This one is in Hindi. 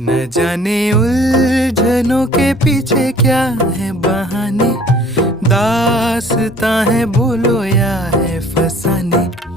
न जाने उलझनों के पीछे क्या है बहाने, दास्तां है बोलो या है फसाने।